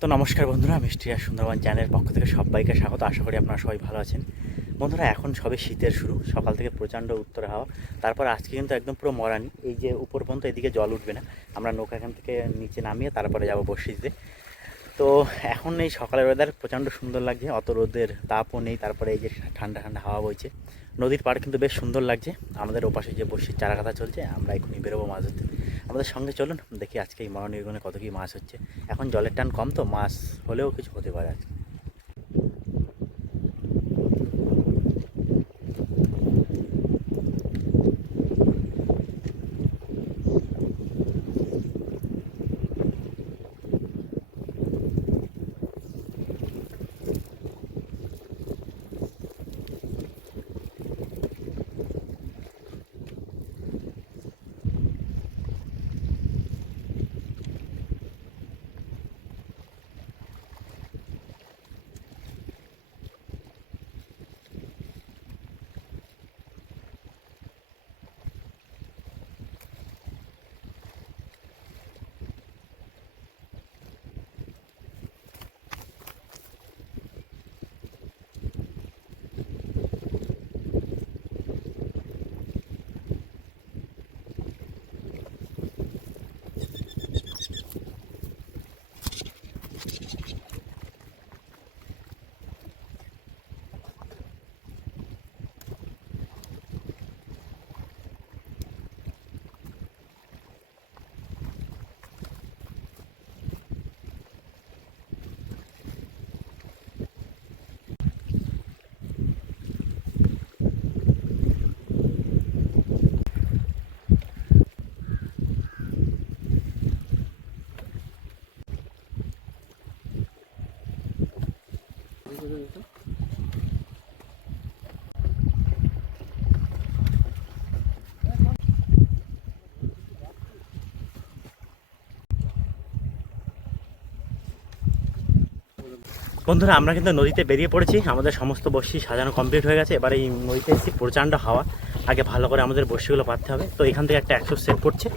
তো নমস্কার বন্ধুরা, মিষ্টি আর সুন্দরবন চ্যানেলের পক্ষ থেকে সবাইকে স্বাগত। আশা করি আপনারা সবাই ভালো আছেন। বন্ধুরা, এখন সবে শীতের শুরু, সকাল থেকে প্রচণ্ড উত্তরে হাওয়া। তারপর আজকে কিন্তু একদম পুরো মরানি, এই যে উপর পর্যন্ত এদিকে জল উঠবে না। আমরা নৌকা এখান থেকে নিচে নামিয়ে তারপরে যাবো বসিতে। তো এখন এই সকালের ওয়েদার প্রচণ্ড সুন্দর লাগছে, অত রোদের তাপও নেই। তারপরে এই যে ঠান্ডা ঠান্ডা হাওয়া বইছে, নদীর পাড় কিন্তু বেশ সুন্দর লাগছে। আমাদের ওপাশে যে বসির চারা কাটা চলছে, আমরা এখনই বেরোবো মাছ ধরতে। আমাদের সঙ্গে চলুন, দেখি আজকে এই মরণীরগুনে কত কী মাছ হচ্ছে। এখন জলের টান কম, তো মাছ হলেও কিছু হতে পারে আজকে। বন্ধুরা, আমরা কিন্তু নদীতে বেরিয়ে পড়েছি। আমাদের সমস্ত বড়শি সাজানো কমপ্লিট হয়ে গেছে। এবার এই নদীতে এসেছি, প্রচণ্ড হাওয়া। আগে ভালো করে আমাদের বড়শিগুলো পাততে হবে। তো এখান থেকে একটা 100 সেট পড়ছে।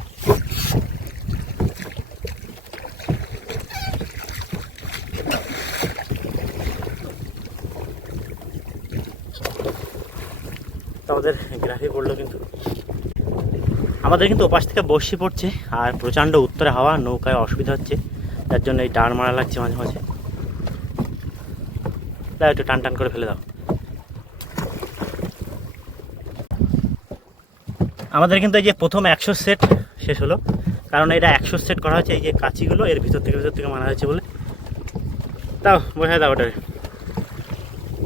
তো আমাদের গ্রাফি পড়লো কিন্তু। আমাদের কিন্তু ওপাশ থেকে বড়শি পড়ছে, আর প্রচণ্ড উত্তরে হাওয়া, নৌকায় অসুবিধা হচ্ছে, যার জন্য এই ডাড় মারা লাগছে মাঝে মাঝে। দাও, একটু টান টান করে ফেলে দাও। আমাদের কিন্তু এই যে প্রথম 100 সেট শেষ হলো, কারণ এটা 100 সেট করা হচ্ছে এই যে কাঁচিগুলো এর ভিতর থেকে মারা হয়েছে বলে। তাও বোঝা দাও, ওটা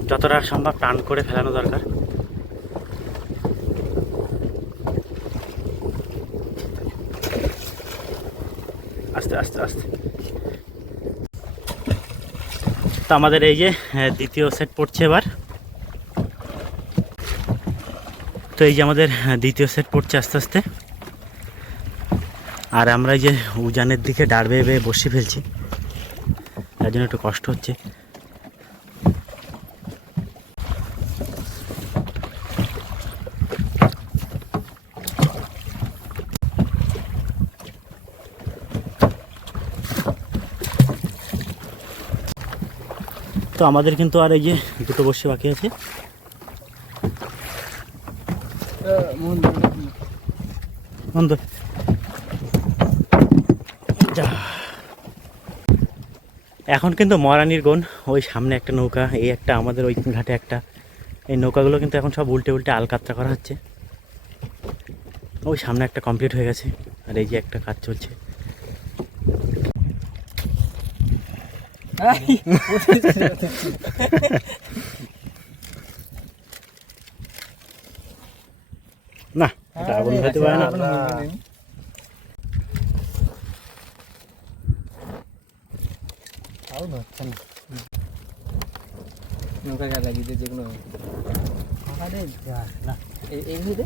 যতটা সম্ভব টান করে ফেলানো দরকার। আস্তে আস্তে আস্তে। তো আমাদের এই যে দ্বিতীয় সেট পড়ছে এবার। তো এই যে আমাদের দ্বিতীয় সেট পড়ছে আস্তে আস্তে। আর আমরা এই যে উজানের দিকে ডাড় বেয়ে বেয়ে বসে ফেলছি, তার জন্য একটু কষ্ট হচ্ছে। তো আমাদের কিন্তু আর এই যে দুটো বসে বাকি আছে। এখন কিন্তু মরানির গন, ওই সামনে একটা নৌকা, এই একটা, আমাদের ওই ঘাটে একটা। এই নৌকাগুলো কিন্তু এখন সব উল্টে উল্টে আলকাতরা করা হচ্ছে। ওই সামনে একটা কমপ্লিট হয়ে গেছে, আর এই যে একটা কাজ চলছে। না, এটা আগুন হতে পারে না। নৌকা গা লাগিয়ে দিয়ে যেগুলো না, এইগুলো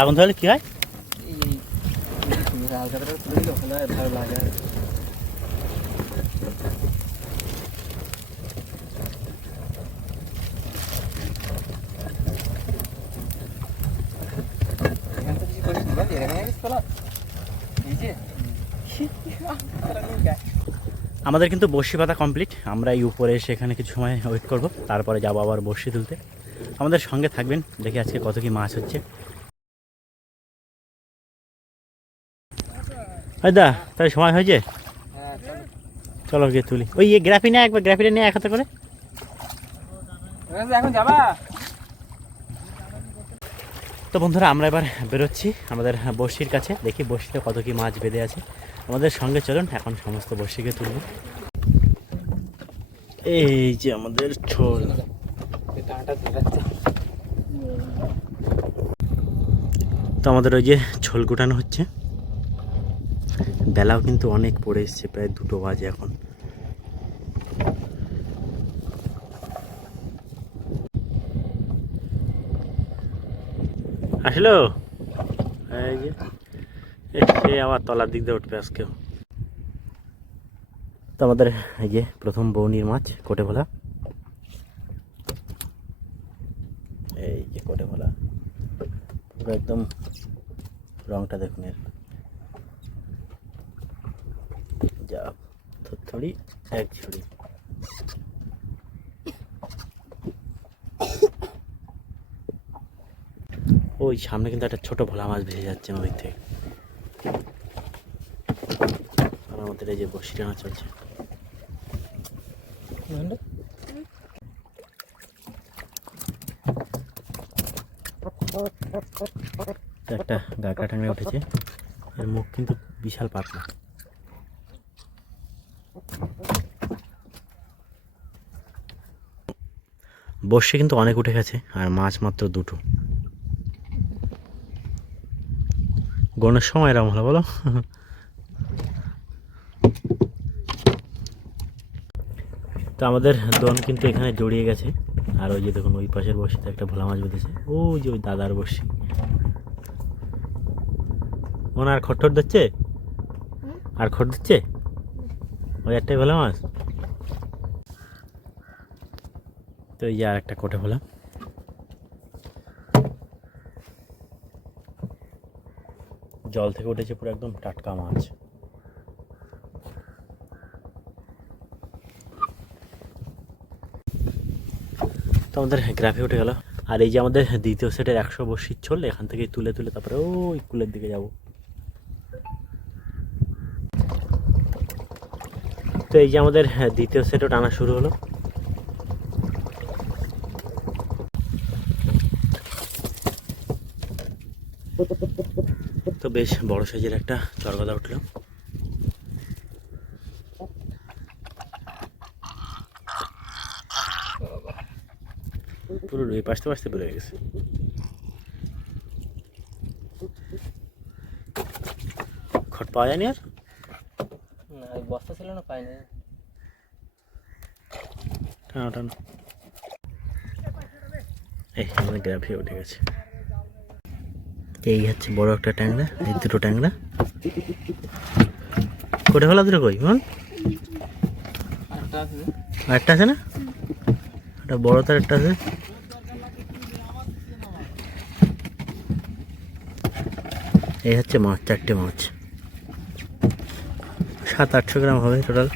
আগুন ধরলে কি হয়? হালকাটা তুলে দিল, ভালো লাগে। আমাদের কিন্তু বড়শি পাতা কমপ্লিট। আমরা এই উপরে এসে এখানে কিছু সময় ওয়েট করব, তারপরে যাবো আবার বড়শি তুলতে। আমাদের সঙ্গে থাকবেন, দেখি আজকে কত কি মাছ হচ্ছে। দা তাই সময় হয়েছে, চলো গিয়ে তুলি। ওই গ্রাফি নিয়ে একবার, গ্রাফিটা নিয়ে এক হাতে করে। এখন যাবা? তো বন্ধুরা আমরা এবার বেরোচ্ছি আমাদের বড়শির কাছে, দেখি বড়শিতে কত কি মাছ বেঁধে আছে। আমাদের সঙ্গে চলুন, এখন সমস্ত বড়শিকে তুলব। এই যে আমাদের ছোল, তো আমাদের ওই যে ছোল গুটানো হচ্ছে। বেলাও কিন্তু অনেক পড়ে এসছে, প্রায় 2টো বাজে এখন। আসলো এই যে, সে আবার তলার দিক দিয়ে উঠবে আজকেও। তো আমাদের এই যে প্রথম বৌনির মাছ কোটে ভোলা, এই যে কোটে ভোলা, পুরো একদম রংটা দেখুন এর, যা থরি এক ঝুড়ি। ওই সামনে কিন্তু একটা ছোট ভোলা মাছ ভেসে যাচ্ছে নদীর থেকে। আর আমাদের এই যে বড়শি টানা চলছে। একটা গাঁকড়া টাঙড়ে উঠেছে, এর মুখ কিন্তু বিশাল পাতলা। বর্ষে কিন্তু অনেক উঠে গেছে, আর মাছ মাত্র 2টো। গণের সময় এরকম হলো বলো। তো আমাদের দন কিন্তু এখানে জড়িয়ে গেছে। আর ওই যে দেখুন ওই পাশের বড়শিতে একটা ভোলা মাছ বেঁধেছে, ওই যে ওই দাদার বড়শি। ওনার খট্টর দিচ্ছে, আর খট দিচ্ছে, ওই একটাই ভোলা মাছ। তো এই যে আর একটা কোটে ভোলা। জল থেকে উঠেছে পুরো একদম টাটকা মাছ। তো আমাদের গ্রাফে উঠে গেল। আর এই যে আমাদের দ্বিতীয় সেটের 100 বড়শির ছোল, এখান থেকে তুলে তুলে তারপরে ওই কুলের দিকে যাব। তো এই যে আমাদের দ্বিতীয় সেটও টানা শুরু হলো। তো বেশ বড় সাইজের একটা চরগদা উঠলো। পুরো রুই পাশতে পাশতে বেরোয় গেছে। খট পাওয়া যায়নি আর? না, বস্তা ছিল না, পাইনি। টানো টানো, এই আমাদের গ্রাফে উঠে গেছে। এই হচ্ছে বড় একটা ট্যাংরা, এই 2টো ট্যাংরা। কোটে ফেলা 2টো কই মন? আরেকটা আছে না, একটা বড় তার একটা আছে। এই হচ্ছে মাছ, 4টে মাছ, 700-800 গ্রাম হবে টোটাল।